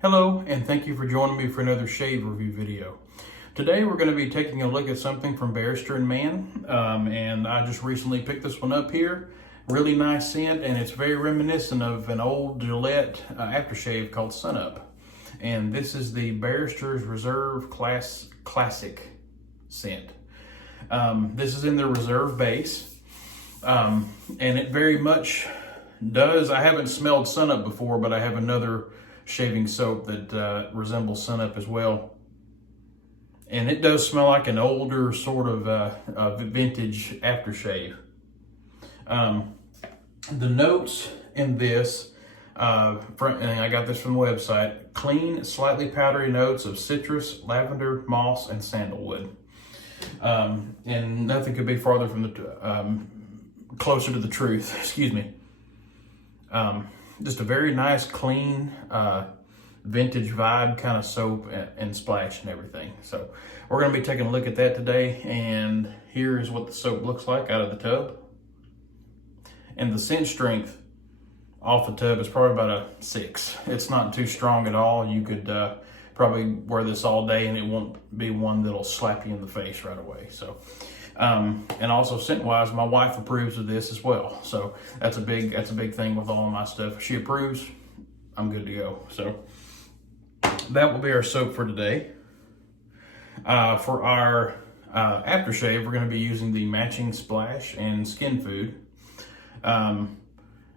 Hello, and thank you for joining me for another shave review video. Today we're going to be taking a look at something from Barrister and Man, and I just recently picked this one up here. Really nice scent, and it's very reminiscent of an old Gillette aftershave called Sun Up. And this is the Barrister's Reserve Classic scent. This is in the Reserve base, and it very much does. I haven't smelled Sun Up before, but I have another shaving soap that resembles Sun Up as well. And it does smell like an older sort of vintage aftershave. The notes in this, and I got this from the website, clean, slightly powdery notes of citrus, lavender, moss, and sandalwood. And nothing could be farther from the, closer to the truth, excuse me. Just a very nice, clean, vintage vibe kind of soap and splash and everything. So we're going to be taking a look at that today, and here is what the soap looks like out of the tub. And the scent strength off the tub is probably about a 6. It's not too strong at all. You could probably wear this all day and it won't be one that'll slap you in the face right away. So and also scent-wise, my wife approves of this as well. So that's a big thing with all of my stuff. If she approves, I'm good to go. So that will be our soap for today. For our aftershave, we're going to be using the Matching Splash and Skin Food.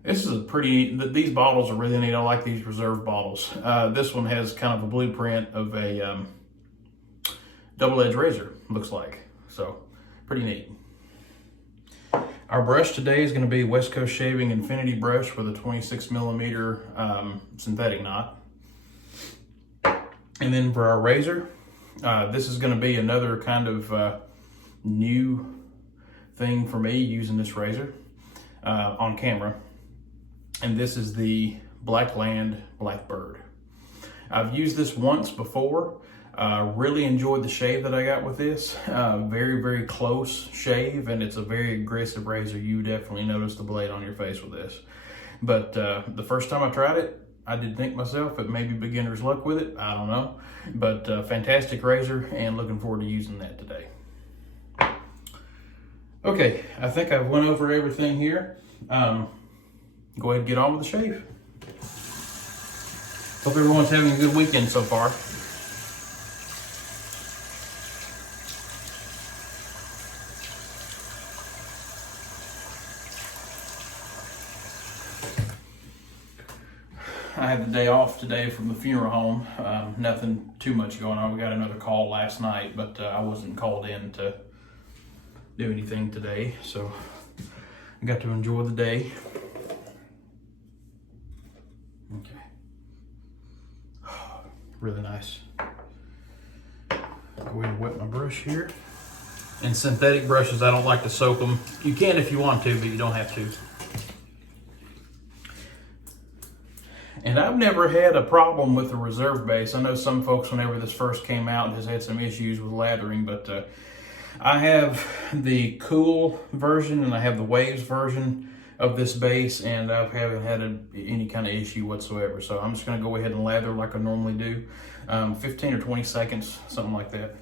This is these bottles are really neat. I like these Reserve bottles. This one has kind of a blueprint of a double-edged razor, looks like. So pretty neat. Our brush today is going to be West Coast Shaving Infinity Brush with a 26mm synthetic knot. And then for our razor, this is going to be another kind of new thing for me using this razor on camera. And this is the Blackland Blackbird. I've used this once before. Really enjoyed the shave that I got with this. Very, very close shave, and it's a very aggressive razor. You definitely notice the blade on your face with this. But the first time I tried it, I did think myself it may be beginner's luck with it. I don't know. But fantastic razor, and looking forward to using that today. Okay, I think I've went over everything here. Go ahead and get on with the shave. Hope everyone's having a good weekend so far. I had the day off today from the funeral home. Nothing too much going on. We got another call last night, but I wasn't called in to do anything today, so I got to enjoy the day. Okay. Really nice. Go ahead and wet my brush here. And synthetic brushes, I don't like to soak them. You can if you want to, but you don't have to. And I've never had a problem with the Reserve base. I know some folks, whenever this first came out, has had some issues with lathering, but I have the cool version and I have the waves version of this base, and I haven't had any kind of issue whatsoever. So I'm just going to go ahead and lather like I normally do. 15 or 20 seconds, something like that.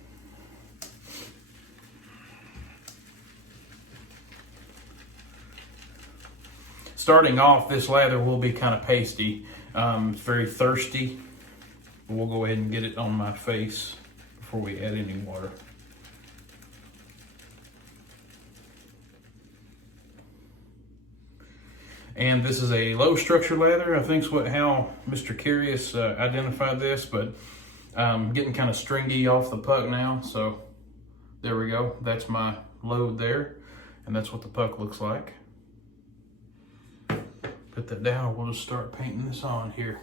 Starting off, this lather will be kind of pasty. It's very thirsty. We'll go ahead and get it on my face before we add any water. And this is a low structure lather. I think is how Mr. Curious identified this, but getting kind of stringy off the puck now. So there we go. That's my load there, and that's what the puck looks like. Put that down, we'll just start painting this on here.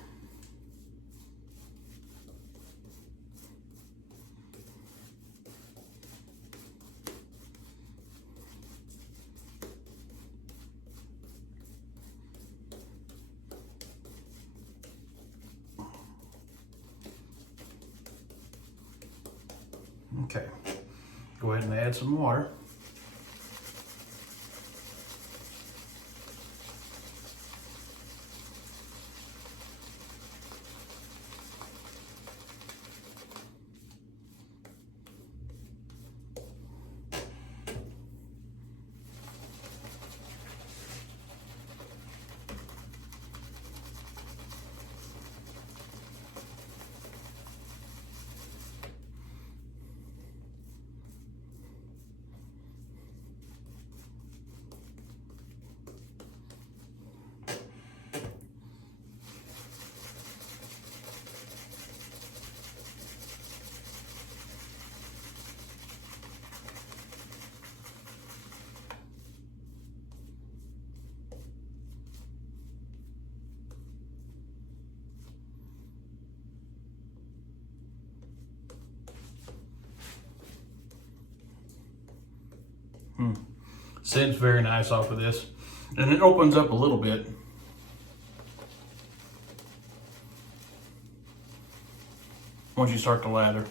Okay, go ahead and add some water. Scent's very nice off of this. And it opens up a little bit. Once you start to lather.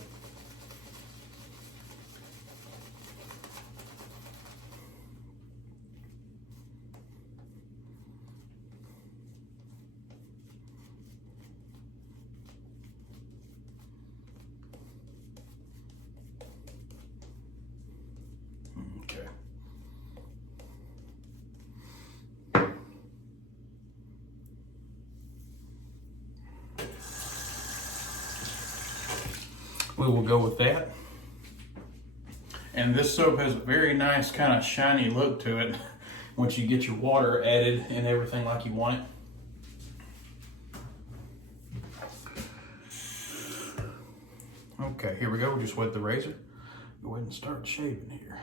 Okay. We will go with that. And this soap has a very nice kind of shiny look to it once you get your water added and everything like you want it. Okay, here we go. Just wet the razor. Go ahead and start shaving here.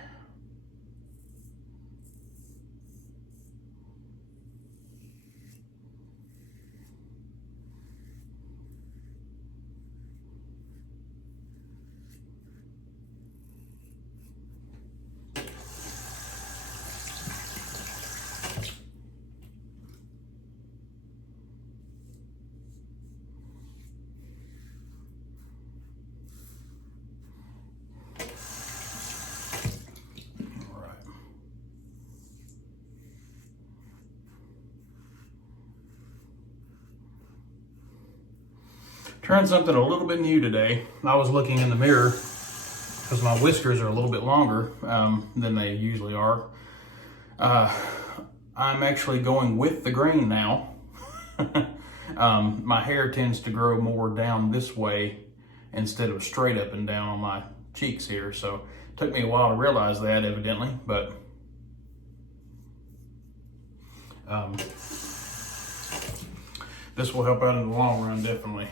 Trying something a little bit new today. I was looking in the mirror because my whiskers are a little bit longer than they usually are. I'm actually going with the grain now. My hair tends to grow more down this way instead of straight up and down on my cheeks here. So it took me a while to realize that, evidently, but this will help out in the long run, definitely.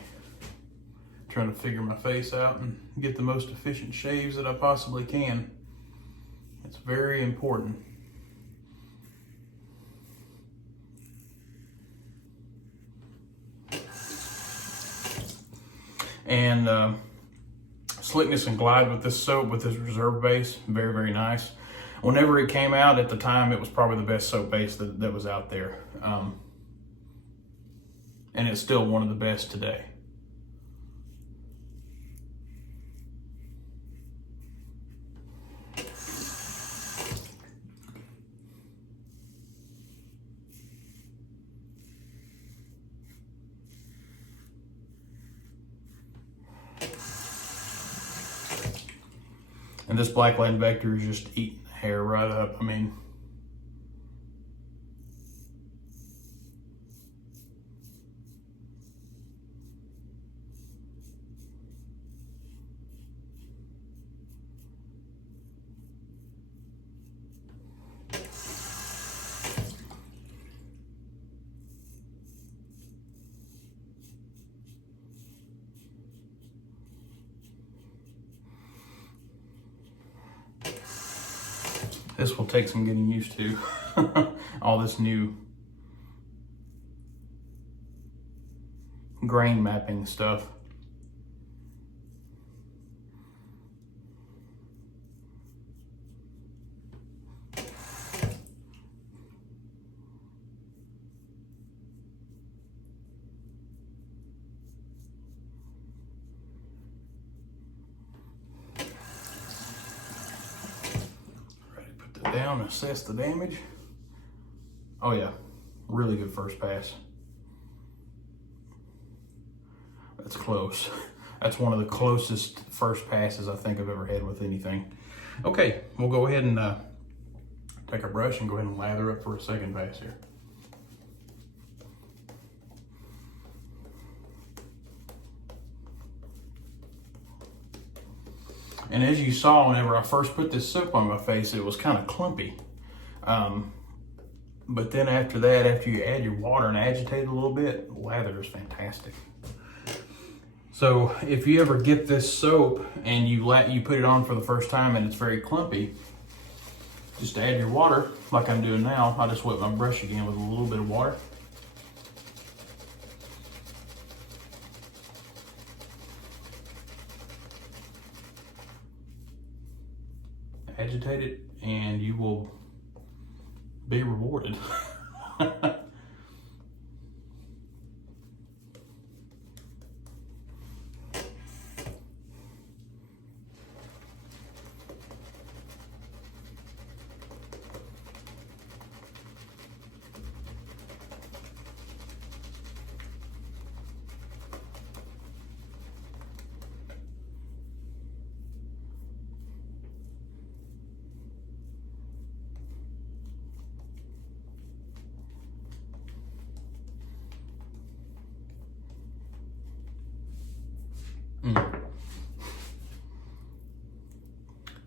Trying to figure my face out and get the most efficient shaves that I possibly can. It's very important. And slickness and glide with this soap, with this reserve base, very, very nice. Whenever it came out at the time, it was probably the best soap base that was out there. And it's still one of the best today. And this Blackland Vector is just eating the hair right up. I mean, this will take some getting used to. All this new grain mapping stuff. Down, assess the damage. Oh yeah, really good first pass. That's close. That's one of the closest first passes I think I've ever had with anything. Okay, we'll go ahead and take our brush and go ahead and lather up for a second pass here. And as you saw, whenever I first put this soap on my face, it was kind of clumpy. But then after that, after you add your water and agitate it a little bit, lather is fantastic. So if you ever get this soap and you put it on for the first time and it's very clumpy, just add your water like I'm doing now. I'll just wet my brush again with a little bit of water. Agitate it, and you will be rewarded.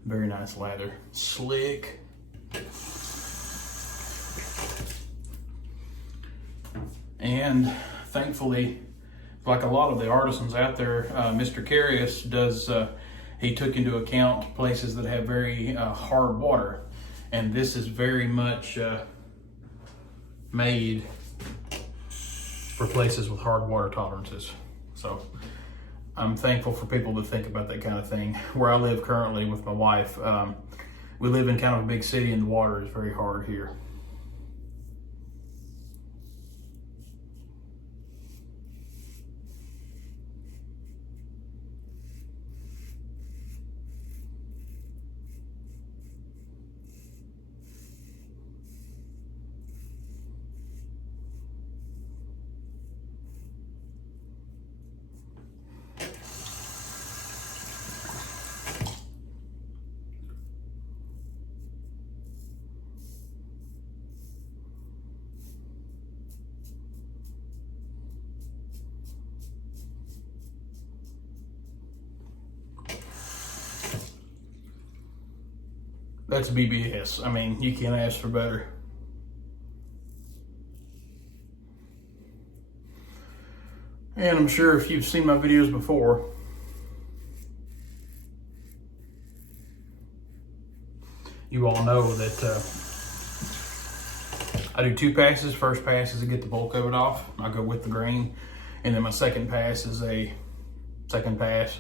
Very nice lather, slick. And thankfully, like a lot of the artisans out there, Mr. Carius does, he took into account places that have very hard water. And this is very much made for places with hard water tolerances. So I'm thankful for people that think about that kind of thing. Where I live currently with my wife, we live in kind of a big city and the water is very hard here. That's BBS. I mean, you can't ask for better. And I'm sure if you've seen my videos before, you all know that I do 2 passes. First pass is to get the bulk of it off. I go with the grain. And then my second pass is a second pass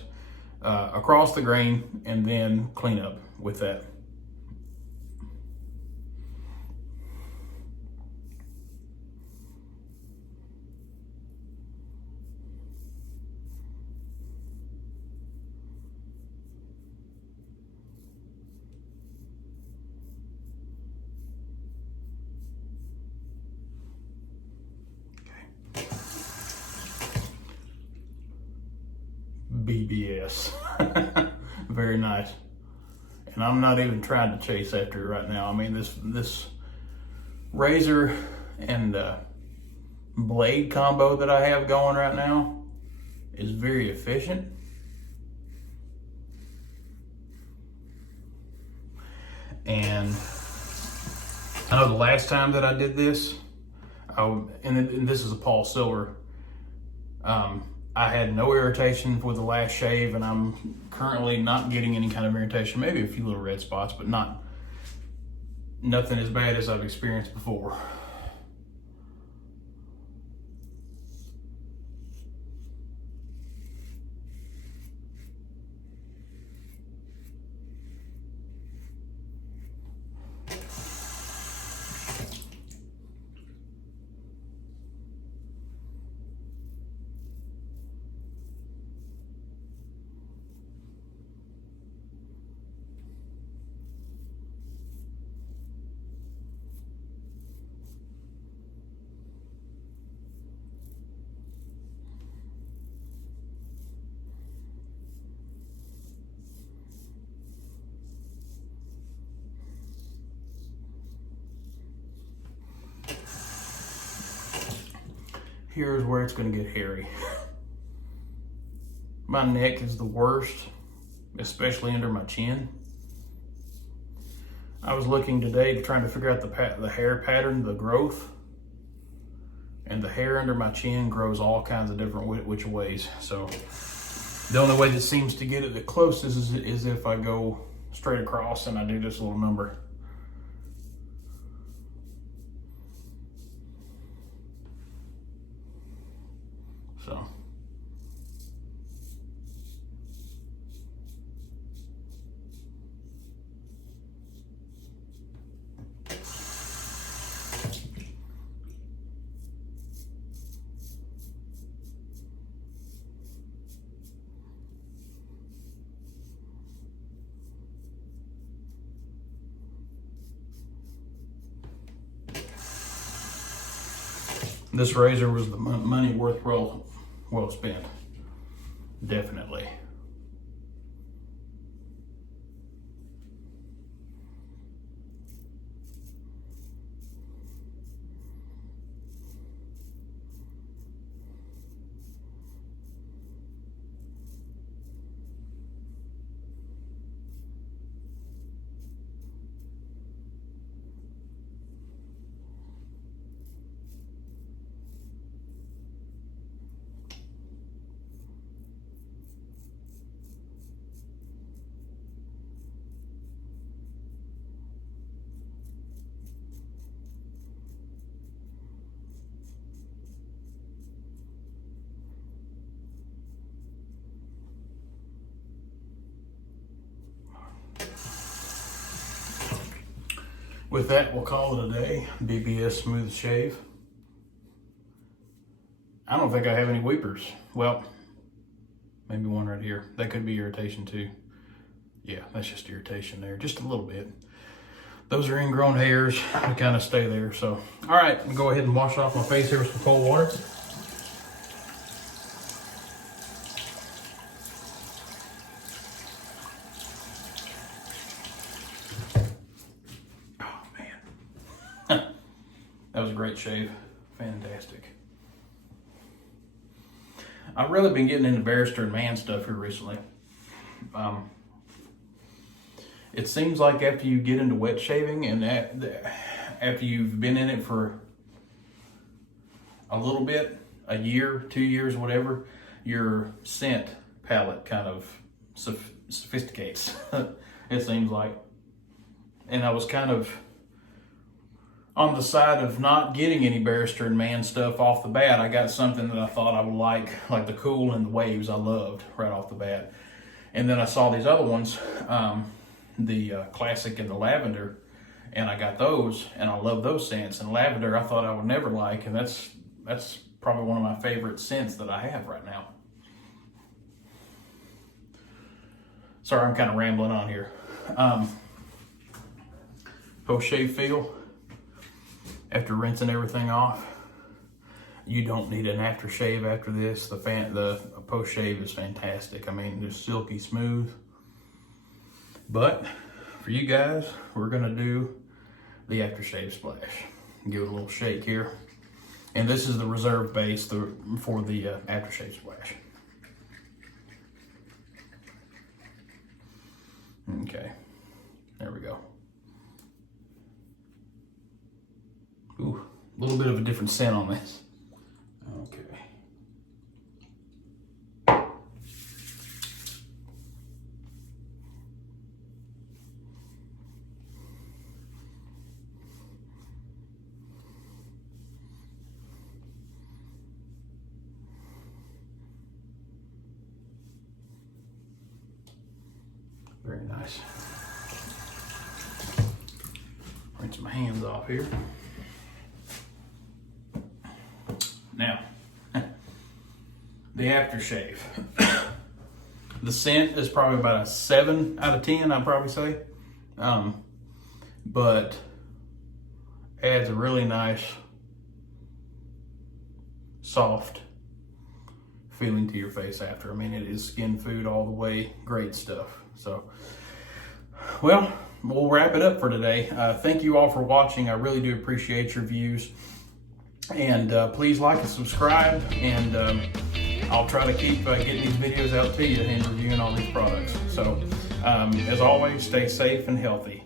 across the grain and then clean up with that. BBS. Very nice. And I'm not even trying to chase after it right now. I mean, this razor and blade combo that I have going right now is very efficient. And I know the last time that I did this, and this is a Paul Silver, I had no irritation with the last shave, and I'm currently not getting any kind of irritation. Maybe a few little red spots, but nothing as bad as I've experienced before. Here's where it's going to get hairy. My neck is the worst, especially under my chin. I was looking today trying to figure out the hair pattern, the growth, and the hair under my chin grows all kinds of different which ways. So the only way that seems to get it the closest is if I go straight across and I do this little number. So This razor was the money worth well spent. Definitely. With that, we'll call it a day. BBS Smooth Shave. I don't think I have any weepers. Well, maybe one right here. That could be irritation too. Yeah, that's just irritation there, just a little bit. Those are ingrown hairs. They kind of stay there. So, all right, I'm gonna go ahead and wash off my face here with some cold water. That was a great shave. Fantastic. I've really been getting into Barrister and Man stuff here recently. It seems like after you get into wet shaving and after you've been in it for a little bit, a year, 2 years, whatever, your scent palette kind of sophisticates, it seems like. And I was kind of on the side of not getting any Barrister and Man stuff off the bat. I got something that I thought I would like the Cool and the Waves I loved right off the bat. And then I saw these other ones, the Classic and the Lavender, and I got those, and I love those scents. And Lavender I thought I would never like, and that's probably one of my favorite scents that I have right now. Sorry, I'm kind of rambling on here. Post-shave feel. After rinsing everything off, you don't need an aftershave after this. The post-shave is fantastic. I mean, just silky smooth. But for you guys, we're gonna do the aftershave splash. Give it a little shake here. And this is the reserve base for the aftershave splash. Okay, there we go. Ooh, a little bit of a different scent on this. Okay. Very nice. Rinse my hands off here. Now, the aftershave. The scent is probably about a 7 out of 10, I'd probably say. But adds a really nice, soft feeling to your face after. I mean, it is skin food all the way. Great stuff. So, well, we'll wrap it up for today. Thank you all for watching. I really do appreciate your views. And please like and subscribe, and I'll try to keep getting these videos out to you and reviewing all these products. So as always, stay safe and healthy.